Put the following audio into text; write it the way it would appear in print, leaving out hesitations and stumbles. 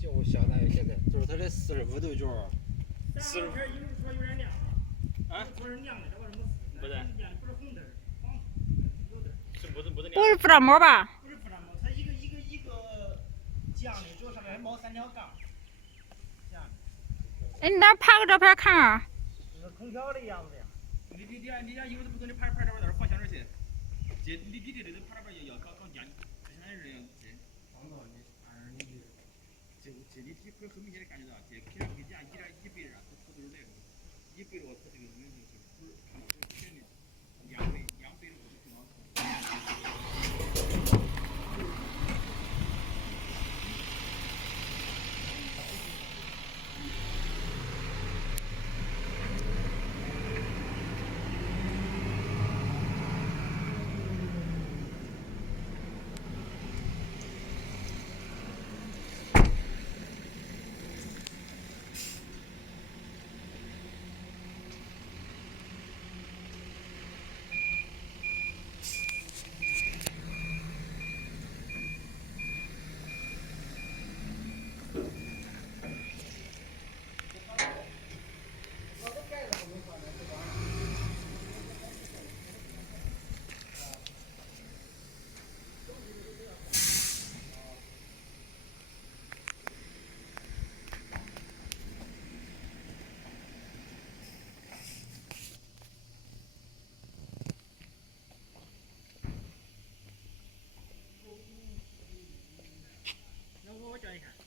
就相当于现在，就是它的45度角，45度有人说有点亮啊，说是亮的，这个什么？不是，亮不是红灯，黄绿灯。是不是亮？不是不粘膜吧？不是不粘膜，它一个浆的，主要上面还冒3条杠。这样的。哎，你那拍个照片看看。是空调的样子呀。你家有的不懂，你拍这边儿放香水去。你这里头拍这边要刚尖，就相当于这样尖。这你会很明显的感觉到，这皮上跟底下一背着，它都是那种一背着它这个东西是不是看到是全的2倍的更往那我教你看。